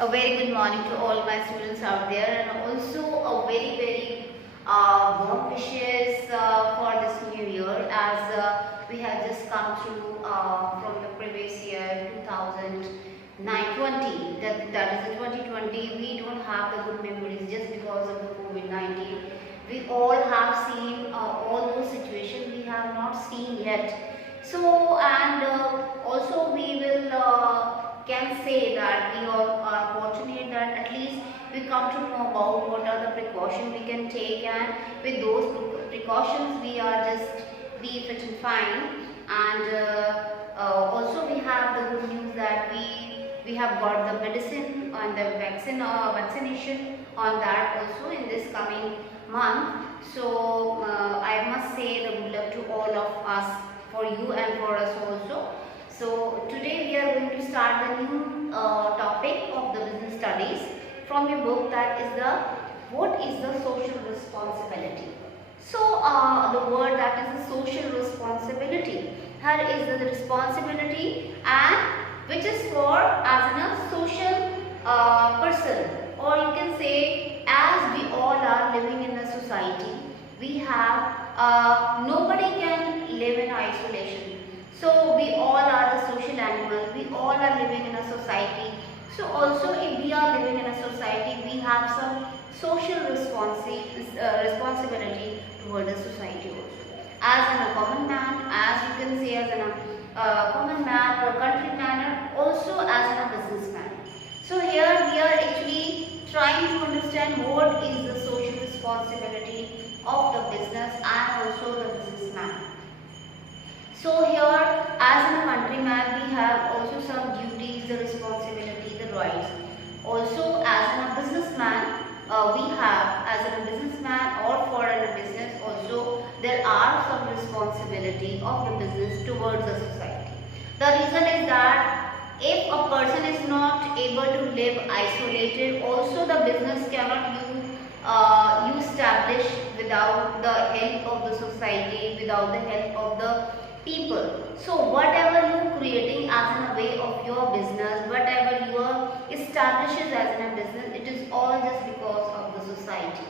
A very good morning to all my students out there, and also a very warm wishes for this new year, as we have just come through from the previous year 2020, that is the 2020. We don't have the good memories just because of the COVID-19. We all have seen all those situations we have not seen yet. So, and also we will can say that we all are fortunate that at least we come to know about what are the precautions we can take, and with those precautions we are just be fit and fine. And also we have the good news that we have got the medicine and the vaccination on that also in this coming month. So I must say the good luck to all of us, for you and for us also. So today we are going to start the new topic of the business studies from a book, that is the what is the social responsibility. So the word that is the social responsibility. Here is the responsibility, and which is for as a social person, or you can say as we all are living in a society. We have nobody can live in isolation. So we all are the social animals, we all are living in a society. So also if we are living in a society, we have some social responsibility toward the society also. As a common man, as you can say as a common man or countryman, and also as a businessman. So here we are actually trying to understand what is the social responsibility of the business and also the businessman. So here as a countryman we have also some duties, the responsibility, the rights. Also as a businessman we have, as a businessman or for a business also, there are some responsibility of the business towards the society. The reason is that if a person is not able to live isolated, also the business cannot you establish without the help of the society, without the help of the people. So whatever you are creating as in a way of your business, whatever you are establishes as in a business, it is all just because of the society.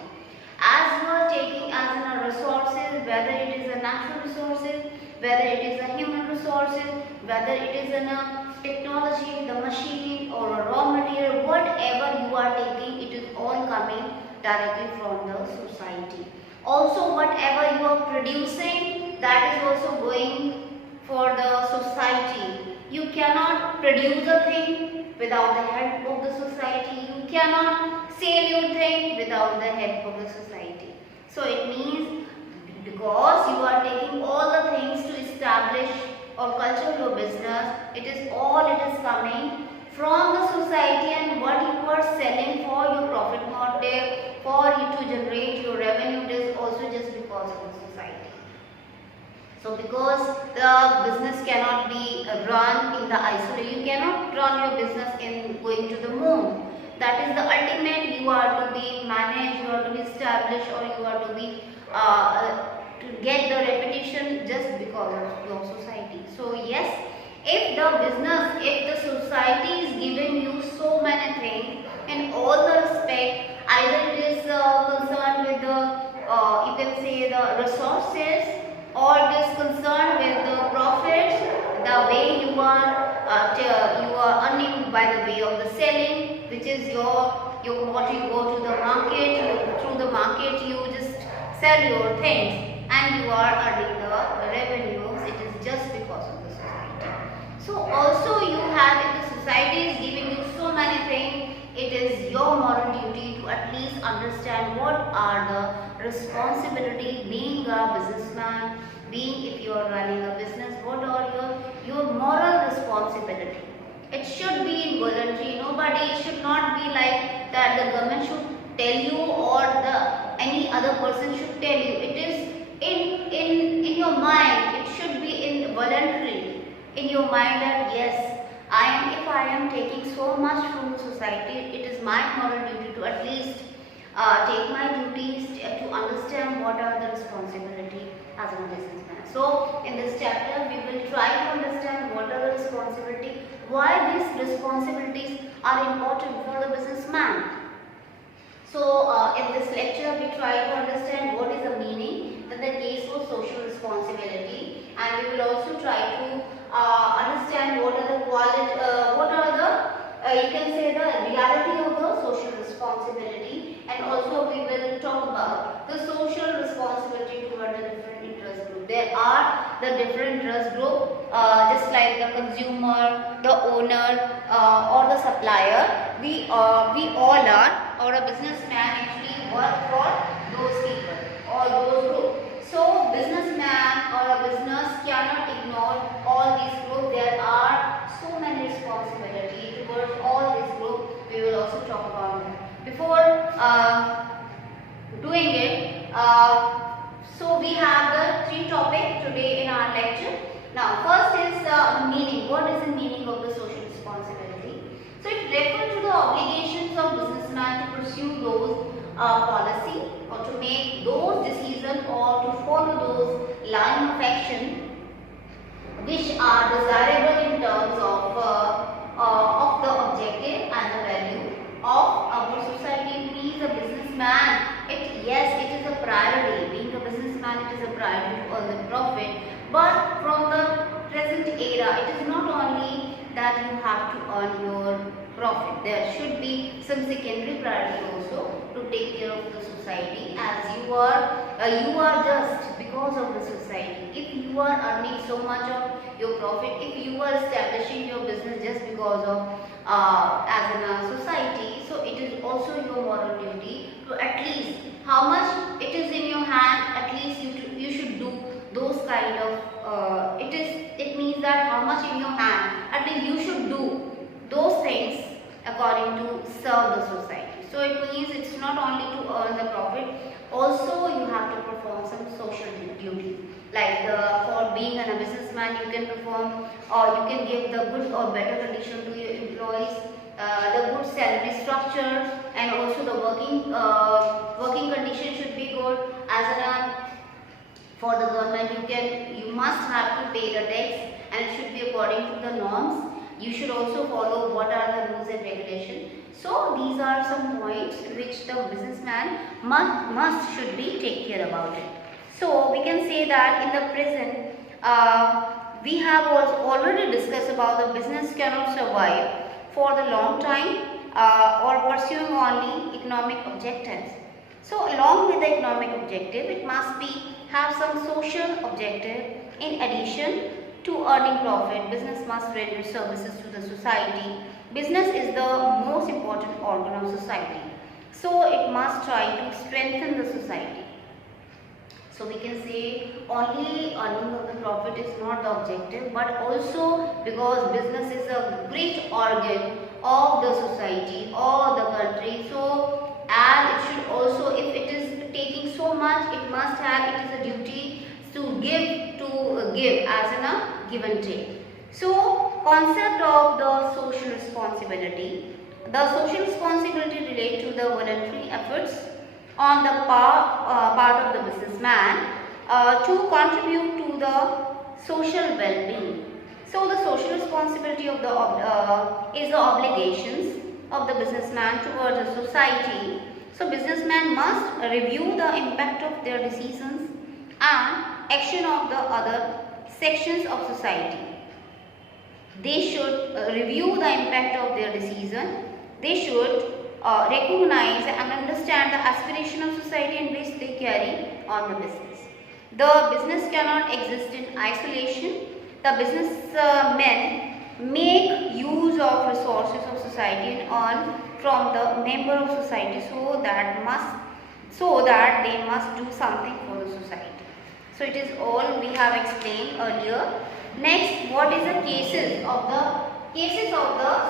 As you are taking as in a resources, whether it is a natural resources, whether it is a human resources, whether it is in a technology, the machine or a raw material, whatever you are taking, it is all coming directly from the society. Also whatever you are producing, that is also going for the society. You cannot produce a thing without the help of the society. You cannot sell your thing without the help of the society. So it means because you are taking all the things to establish or culture your business, it is coming from the society, and what you are selling for your profit motive, for you to generate your revenue, it is also just because of the society. So because the business cannot be run in the isolation, you cannot run your business in going to the moon. That is the ultimate. You are to be managed, you are to be established, or you are to be to get the reputation just because of your society. So yes, if the business, if the society is giving you so many things in all the respect, either it is concerned with the you can say the resources, or it is concerned with the profits, the way you are earning by the way of the selling, which is your what you go to the market, through the market you just sell your things and you are earning the revenues. It is just because of the society. So also you have, if the society is giving you so many things, it is your moral duty to at least understand what are the responsibility being a businessman, being if you are running a business, what are your moral responsibility. It should be voluntary. Nobody should not be like that the government should tell you or the any other person should tell you. It is in your mind. It should be in voluntary in your mind that yes, if I am taking so much from the society, it is my moral duty to at least take my duties to understand what are the responsibility as a businessman. So in this chapter we will try to understand what are the responsibility, why these responsibilities are important for the businessman. So in this lecture we try to understand what is the meaning in the case of social responsibility, and we will also try to understand what are the you can say the reality of the social responsibility, and also we will talk about the social responsibility toward the different interest group. There are the different interest group, just like the consumer, the owner, or the supplier. We all are, or a businessman actually work for those people or those groups. So businessman or a business cannot ignore all these groups. There are so many responsibilities towards all these groups. We will also talk about that. Before doing it, so we have the three topics today in our lecture. Now first is meaning. What is the meaning of the social responsibility? So it refers to the obligations of businessman to pursue those policy, or to make those decisions, or to follow those line of action which are desirable in terms of the objective and the value of our society. Being a businessman, yes, it is a priority. Being a businessman, it is a priority to earn the profit. But from the present era, it is not only that you have to earn your profit. There should be some secondary priority also to take care of the society, as you are just because of the society. If you are earning so much of your profit, if you are establishing your business just because of as in a society, so it is also your moral duty to at least how much it is in your hand, at least you should do those kind of it means that how much in your hand, at least you should do those things according to serve the society. So it means it's not only to earn the profit, also you have to perform some social duties. Like for being a businessman, you can perform, or you can give the good or better condition to your employees, the good salary structure, and also the working condition should be good. As an for the government, you must have to pay the tax, and it should be according to the norms. You should also follow what are the rules and regulations. So these are some points which the businessman should be take care about it. So we can say that in the present we have also already discussed about the business cannot survive for the long time or pursuing only economic objectives. So along with the economic objective, it must have some social objective. In addition to earning profit, business must render services to the society. Business is the most important organ of society, so it must try to strengthen the society. So we can say only earning of the profit is not the objective, but also because business is a great organ of the society or the country. So and it should also, if it is taking so much, it must have, it is a duty to give as in a give and take. So concept of the social responsibility. The social responsibility relate to the voluntary efforts on the part of the businessman to contribute to the social well-being. So the social responsibility of the is the obligations of the businessman towards the society. So businessman must review the impact of their decisions and action of the other sections of society. They should review the impact of their decision. They should recognize and understand the aspiration of society in which they carry on the business. The business cannot exist in isolation. The businessmen make use of resources of society and earn from the member of society, so that they must do something for the society. So it is all we have explained earlier. Next, what is the cases of the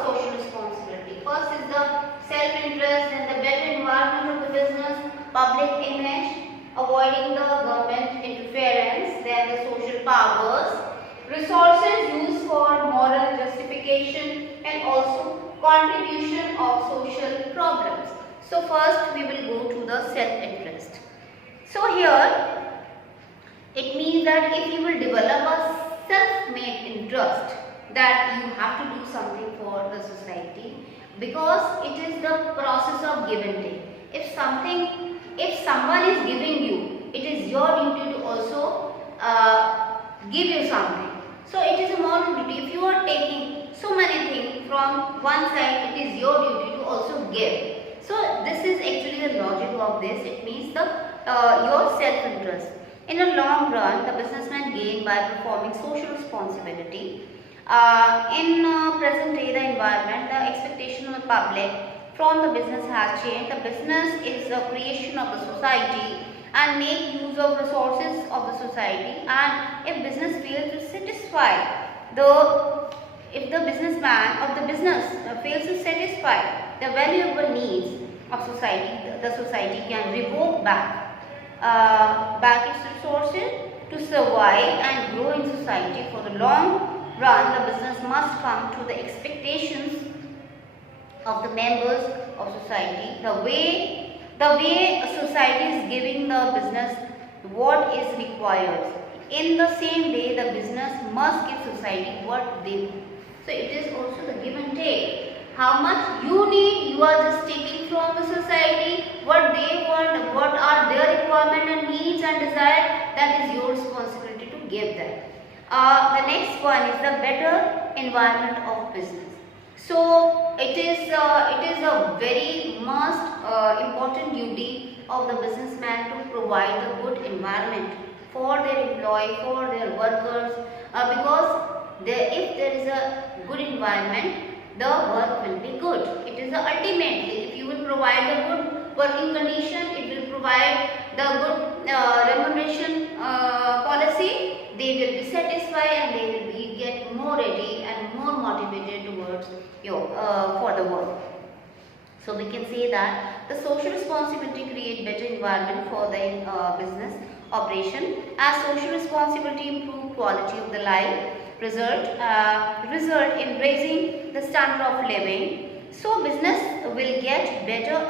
social responsibility? First is the self-interest, then the better environment of the business, public image, avoiding the government interference, then the social powers, resources used for moral justification, and also contribution of social problems. So first we will go to the self-interest. So here it means that if you will develop a self-made interest that you have to do something for the society, because it is the process of give and take. If someone is giving you, it is your duty to also give you something. So it is a moral duty. If you are taking so many things from one side, it is your duty to also give. So this is actually the logic of this. It means the your self-interest. In the long run, the businessman gain by performing social responsibility. In present day, the environment, the expectation of the public from the business has changed. The business is a creation of the society and make use of resources of the society. And if business fails to satisfy if the businessman of the business fails to satisfy the valuable needs of society, the society can revoke back its resources to survive and grow in society. For the long run, the business must come to the expectations of the members of society. The way a society is giving the business what is required, in the same way the business must give society what they want. So it is also the give and take. How much you need, you are just taking from the society what they want, what are their requirement and needs and desire. That is your responsibility to give them. The next one is the better environment of business. So it is a very most important duty of the businessman to provide a good environment for their employee, for their workers, because if there is a good environment, the work will be good. It is ultimately, if you will provide a good working condition, it will provide the good remuneration policy, they will be satisfied and they will be get more ready and more motivated towards for the work. So we can say that the social responsibility create better environment for the business operation, as social responsibility improve quality of the life, result in raising the standard of living. So business will get better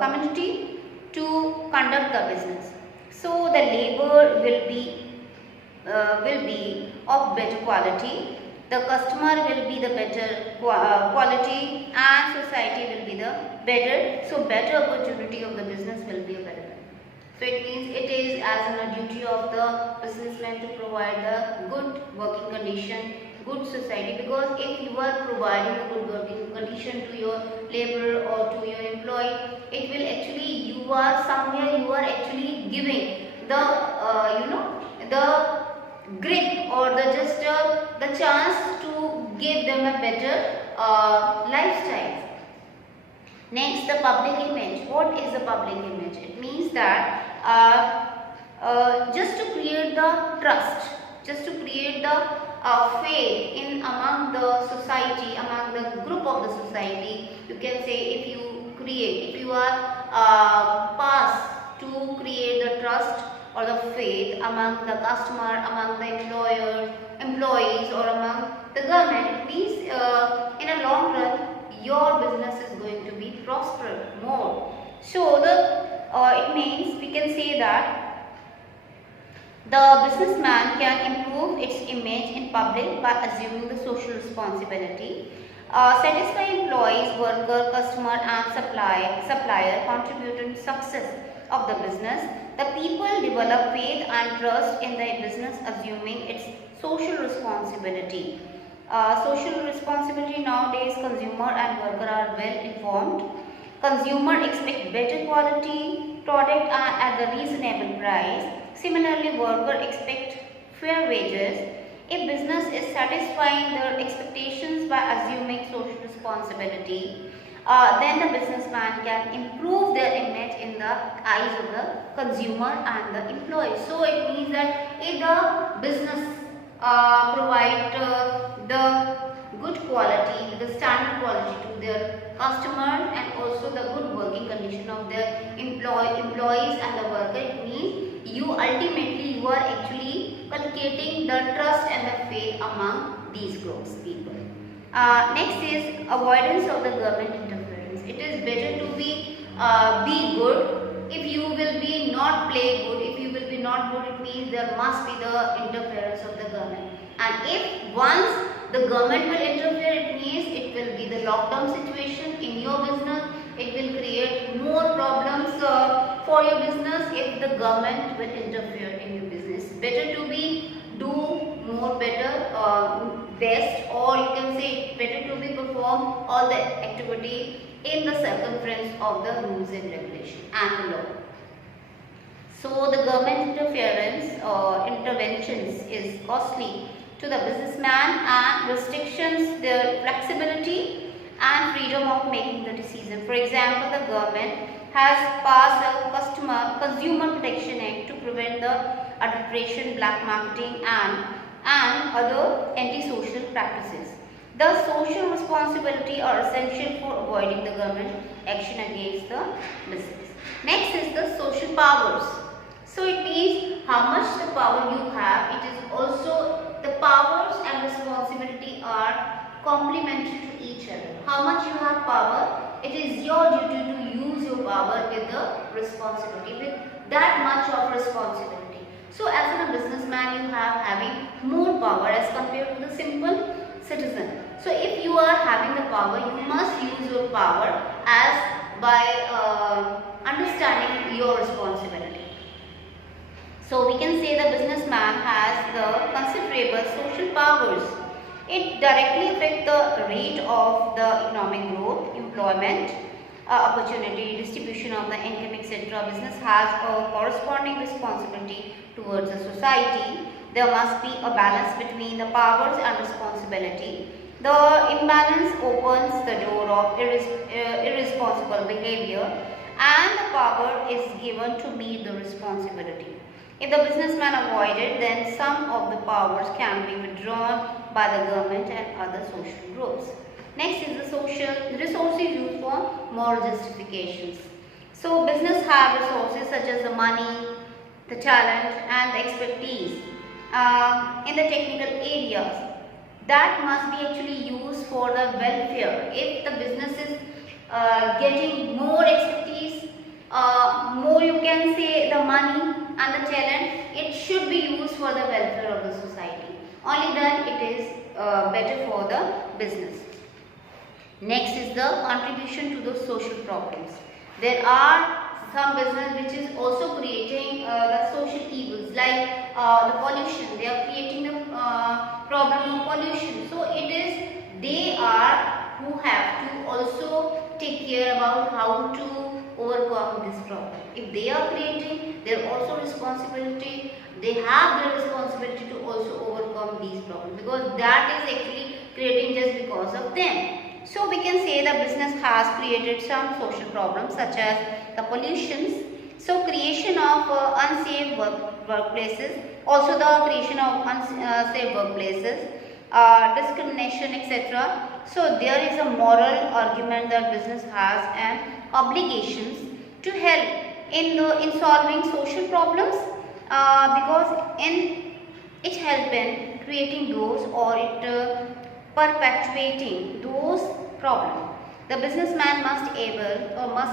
community to conduct the business. So the labor will be of better quality, the customer will be the better quality, and society will be the better. So better opportunity of the business will be available. So it means it is as a duty of the businessman to provide the good working condition, good society, because if you are providing a good working condition to your laborer or to your employee, it will actually, you are actually giving the the grip or the chance to give them a better lifestyle. Next, the public image. What is the public image? It means that just to create the trust, just to create the faith in among the society, among the group of the society. You can say if you are passed to create the trust or the faith among the customer, among the employees or among the government, it means in a long run your business is going to be prosper more. So it means we can say that the businessman can improve its image in public by assuming the social responsibility. Satisfy employees, worker, customer and supplier contribute to success of the business. The people develop faith and trust in their business, assuming its social responsibility. Social responsibility nowadays, consumer and worker are well informed. Consumer expect better quality product at the reasonable price. Similarly, worker expect fair wages. If business is satisfying their expectations by assuming social responsibility, then the businessman can improve their image in the eyes of the consumer and the employee. So it means that if the business provide the good quality, the standard quality to their customers and also the good working condition of their employees and the worker, it means you are actually cultivating the trust and the faith among these groups people. Next is avoidance of the government interference. It is better to be be good. If you will be not play good, if you will be not good, it means there must be the interference of the government. And if once the government will interfere, it means it will be the lockdown situation in your business. It will create more problems for your business if the government will interfere in your business. Better to be do more better, best, or you can say better to be perform all the activity in the circumference of the rules and regulation and the law. So the government interference or interventions is costly to the businessman and restrictions their flexibility and freedom of making the decision. For example, the government has passed a Consumer Protection Act to prevent the adulteration, black marketing and other antisocial practices. The social responsibility are essential for avoiding the government action against the business. Next is the social powers. So it means how much the power you have. It is also the powers and responsibility are complementary to each other. How much you have power, it is your duty to use your power with the responsibility, with that much of responsibility. So as a businessman, you have having more power as compared to the simple citizen. So if you are having the power, you must use your power as by understanding your responsibility. So we can say the businessman has the considerable social powers. It directly affects the rate of the economic growth, employment, opportunity, distribution of the income, etc. Business has a corresponding responsibility towards the society. There must be a balance between the powers and responsibility. The imbalance opens the door of irresponsible behavior, and the power is given to meet the responsibility. If the businessman avoided, then some of the powers can be withdrawn by the government and other social groups. Next is the social resources used for moral justifications. So business have resources such as the money, the talent and the expertise in the technical areas that must be actually used for the welfare. If the business is getting more expertise, more you can say the money and the talent, it should be used for the welfare of the society. Only then it is better for the business. Next is the contribution to the social problems. There are some business which is also creating the social evils like the pollution. They are creating the problem of pollution. So it is they are who have to also take care about how to overcome this problem. If they are creating, their also responsibility, they have their responsibility to also overcome these problems, because that is actually creating just because of them. So we can say the business has created some social problems such as the pollutions, so creation of unsafe workplaces, also the creation of unsafe workplaces, discrimination, etc. So there is a moral argument that business has an obligations to help in solving social problems, because it help in creating those or it perpetuating those problems. The businessman must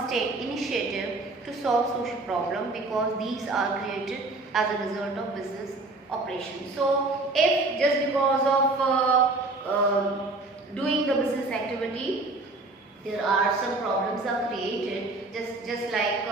take initiative to solve social problem, because these are created as a result of business operations. So if just because of doing the business activity, there are some problems are created, just like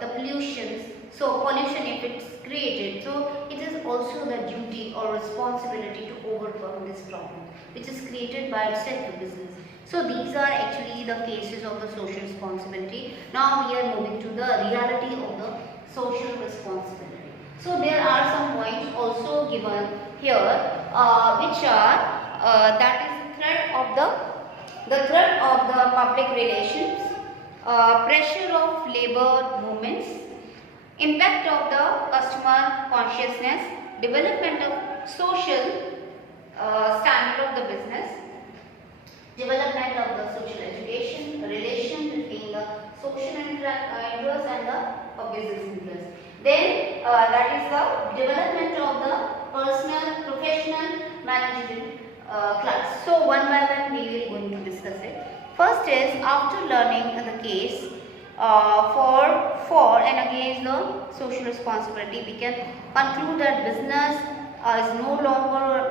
the pollutions. So pollution, if it's created, so it is also the duty or responsibility to overcome this problem, which is created by itself the business. So these are actually the cases of the social responsibility. Now we are moving to the reality of the social responsibility. So there are some points also given here, which are that is the threat of the public relations, pressure of labor movements, impact of the customer consciousness, development of social standard of the business, development of the social education, relation between the social interest and the business interest. Then that is the development of the personal, professional, managerial class. So one by one we will going to discuss it. First is, after learning the case, for and against the social responsibility, we can conclude that business is no longer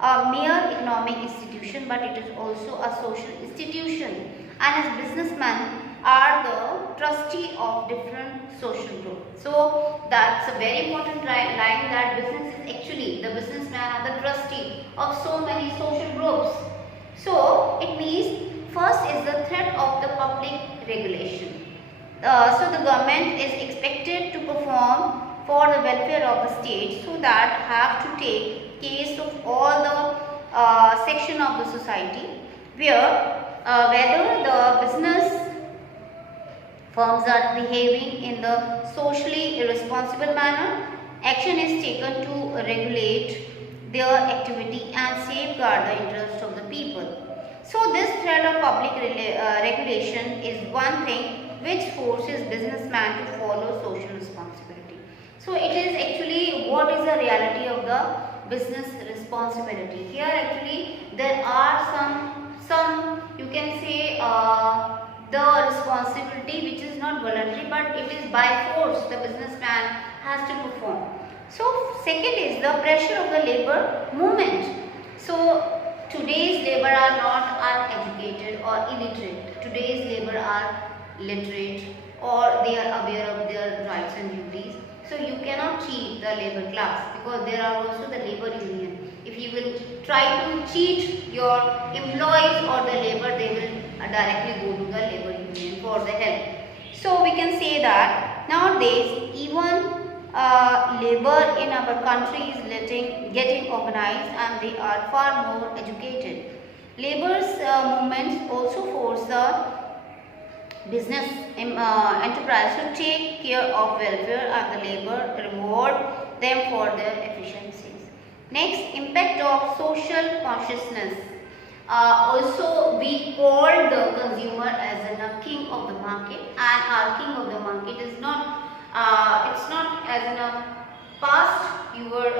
a mere economic institution, but it is also a social institution. And as businessmen are the trustee of different social groups. So that's a very important line, that business is actually, the businessmen are the trustee of so many social groups. So it means first is the threat of the public regulation. So the government is expected to perform for the welfare of the state, so that have to take case of all the section of the society, where whether the business firms are behaving in the socially irresponsible manner, action is taken to regulate their activity and safeguard the interest of the people. So this threat of public regulation is one thing which forces businessmen to follow social responsibility. So it is actually what is the reality of the business responsibility. Here actually there are some you can say the responsibility which is not voluntary, but it is by force the businessman has to perform. So second is the pressure of the labor movement. So today's labor are not uneducated or illiterate. Today's labor are literate, or they are aware of their rights and duties. So you cannot cheat the labor class, because there are also the labor union. If you will try to cheat your employees or the labor, they will directly go to the labor union for the help. So we can say that nowadays even labor in our country is getting organized, and they are far more educated. Labor's movements also force the business enterprise to take care of welfare and the labor, reward them for their efficiencies. Next, impact of social consciousness. Also we call the consumer as a king of the market, and our king of the market is not it's not as in a past you were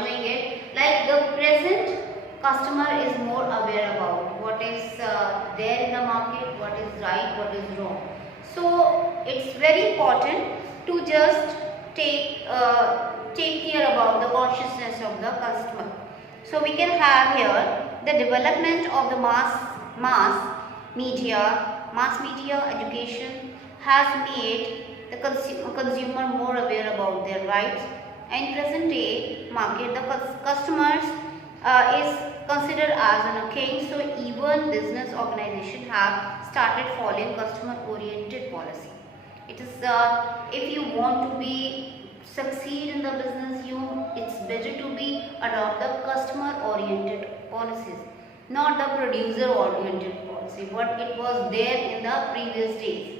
doing it, like the present customer is more aware about what is there in the market, what is right, what is wrong. So it's very important to just take care about the consciousness of the customer. So we can have here the development of the mass media education has made the consumer more aware about their rights. In present day market, the customers is considered as a king. So even business organization have started following customer oriented policy. It is if you want to be succeed in the business, it's better to be adopt the customer oriented policies, not the producer oriented policy what it was there in the previous days.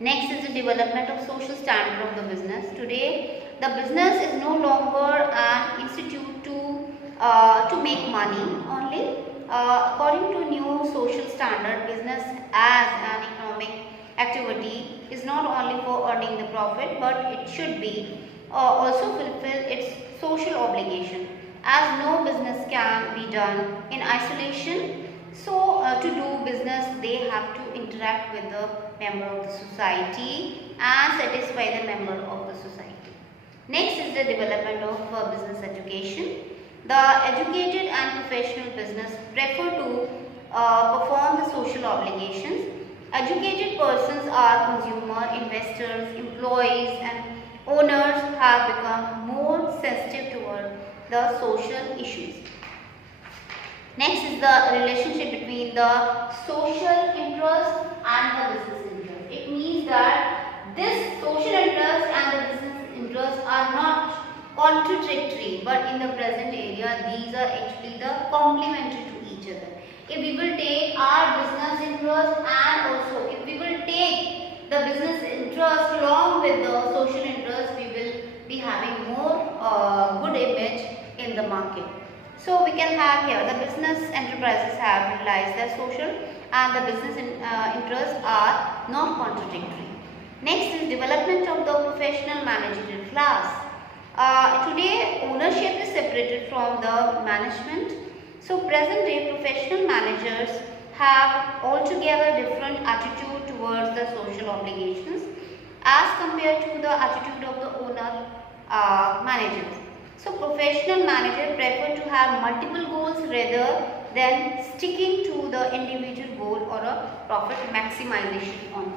Next is the development of social standard of the business. Today the business is no longer an institute to make money only. According to new social standard, business as an economic activity is not only for earning the profit, but it should be also fulfill its social obligation, as no business can be done in isolation. So to do business they have to interact with the member of the society and satisfy the member of the society. Next is the development of business education. The educated and professional business prefer to perform the social obligations. Educated persons are consumer, investors, employees and owners have become more sensitive toward the social issues. Next is the relationship between the social interest and the business interest. It means that this social interest and the business interest are not contradictory, but in the present area these are actually the complementary to each other. If we will take our business interest and also if we will take the business interest along with the social interest, we will be having more good image in the market. So we can have here the business enterprises have realized that social and the business interests are not contradictory. Next is development of the professional managerial class. Today ownership is separated from the management. So present day professional managers have altogether different attitude towards the social obligations as compared to the attitude of the owner managers. So professional managers prefer to have multiple goals rather than sticking to the individual goal or a profit maximization only.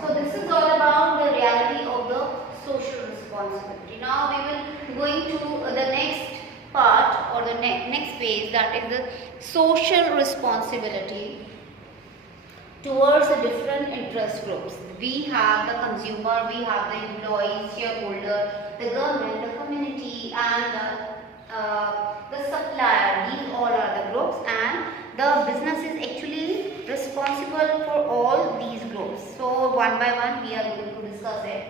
So this is all about the reality of the social responsibility. Now we will going to the next part or the next phase, that is the social responsibility towards the different interest groups. We have the consumer, we have the employees, shareholder, the government, the community, and the supplier. These all are the groups, and the business is actually responsible for all these groups. So one by one we are going to discuss it.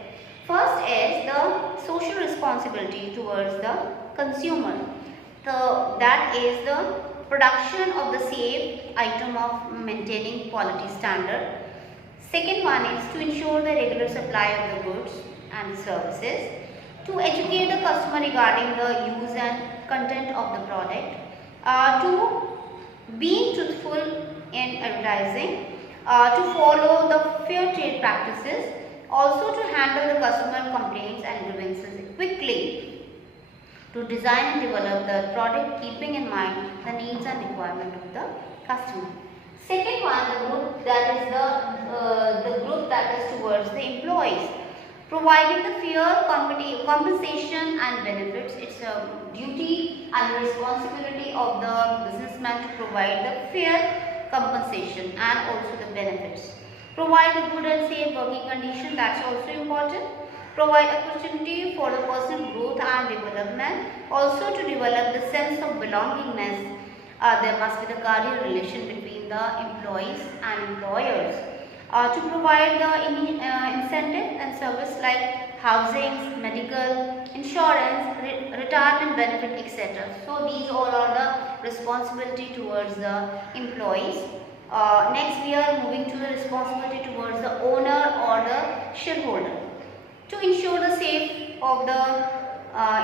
First is the social responsibility towards the consumer. So that is the production of the safe item of maintaining quality standard. Second one is to ensure the regular supply of the goods and services. To educate the customer regarding the use and content of the product. To being truthful in advertising. To follow the fair trade practices. Also to handle the customer complaints and grievances quickly. To design and develop the product keeping in mind the needs and requirement of the customer. Second one, the group that is the group that is towards the employees. Providing the fair compensation and benefits. It's a duty and responsibility of the businessman to provide the fair compensation and also the benefits. Provide a good and safe working condition. That's also important. Provide opportunity for the personal growth and development. Also to develop the sense of belongingness. There must be the career relation between the employees and employers. To provide the incentive and service like housing, medical, insurance, retirement benefit, etc. So these all are the responsibility towards the employees. Next we are moving to the responsibility towards the owner or the shareholder. To ensure the safety of the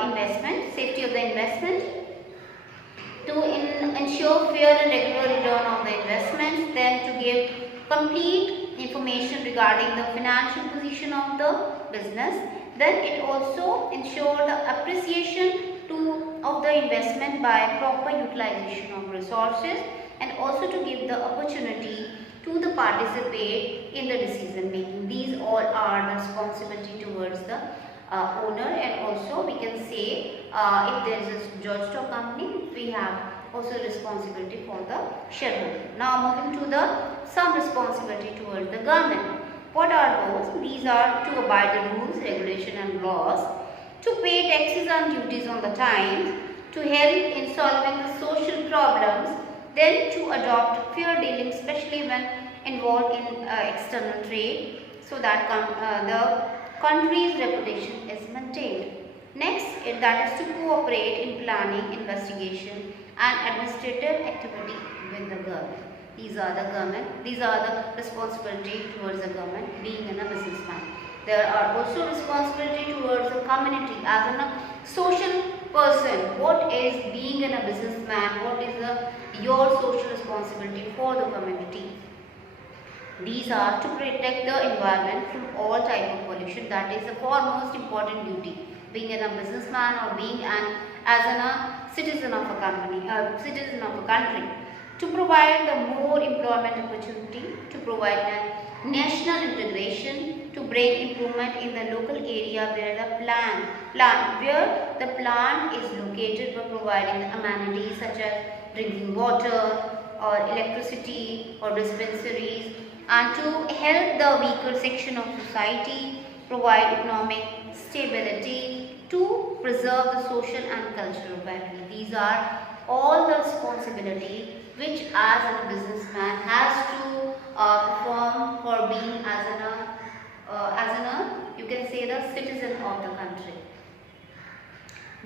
investment, to ensure fair and regular return of the investment, then to give complete information regarding the financial position of the business, then it also ensure the appreciation of the investment by proper utilization of resources, and also to give the opportunity to the participate in the decision making. These all are the responsibility towards the owner, and also we can say if there is a George Stock company, we have also responsibility for the shareholder. Now moving to the some responsibility towards the government. What are those? These are to abide the rules, regulation and laws, to pay taxes and duties on the time, to help in solving the social problems, then to adopt fair dealing, especially when involved in external trade, so that the country's reputation is maintained. Next, that is to cooperate in planning, investigation and administrative activity with the government. These are the responsibility towards the government being in a businessman. There are also responsibility towards the community as a social person. What is being in a businessman? What is your social responsibility for the community? These are to protect the environment from all type of pollution. That is the foremost important duty. Being in a businessman or being as a citizen of a company, citizen of a country. To provide the more employment opportunity, to provide a national integration, to bring improvement in the local area where the plant is located, by providing amenities such as drinking water or electricity or dispensaries, and to help the weaker section of society, provide economic stability, to preserve the social and cultural value. These are all the responsibility which as a businessman has to perform for being as you can say the citizen of the country.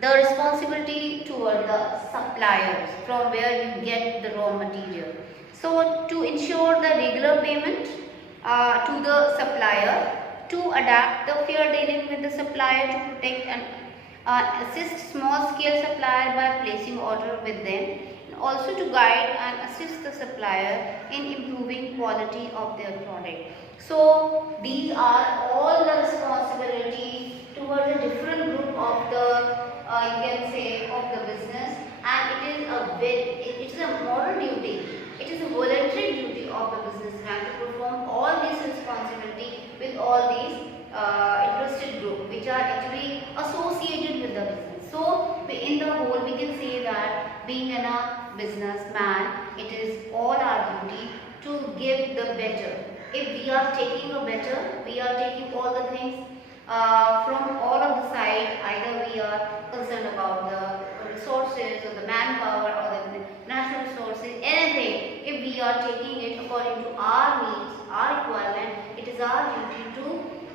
The responsibility toward the suppliers, from where you get the raw material. So to ensure the regular payment to the supplier, to adapt the fair dealing with the supplier, to protect and assist small scale supplier by placing order with them, and also to guide and assist the supplier in improving quality of their product. So these are all the responsibility towards a different group of the you can say of the business, and it is a moral duty, it is a voluntary duty of the businessman to perform all this responsibility with all these interested group which are actually associated with the business. So in the whole we can say that being a businessman, it is all our duty to give the better. If we are taking a better, we are taking all the things from all of the side, either we are concerned about the resources or the manpower or the natural resources, anything. If we are taking it according to our needs, our requirement, it is our duty to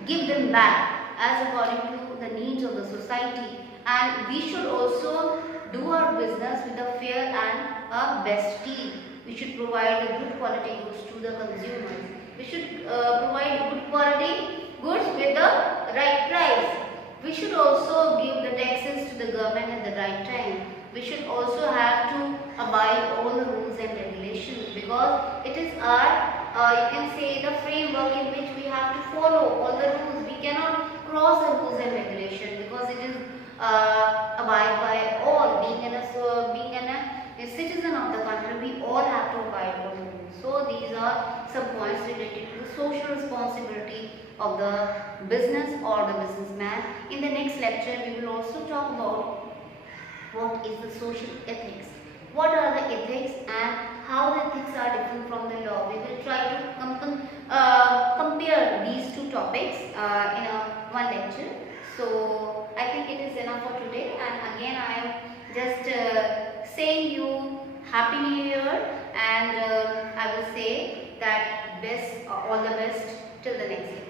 give them back as according to the needs of the society. And we should also do our business with a fair and a best deal. We should provide the good quality goods to the consumers. We should provide good quality goods with the right price. We should also give the taxes to the government at the right time. We should also have to abide all the rules and regulations, because it is our you can say the framework in which we have to follow all the rules. We cannot cross the rules and regulations, because it is abide by all. Being a citizen of the country, we all have to abide all the rules. So these are some points related to the social responsibility of the business or the businessman. In the next lecture, we will also talk about what is the social ethics. What are the ethics and how the ethics are different from the law. We will try to compare these two topics in one lecture. So I think it is enough for today, and again I am just saying you Happy New Year, and I will say that all the best till the next year.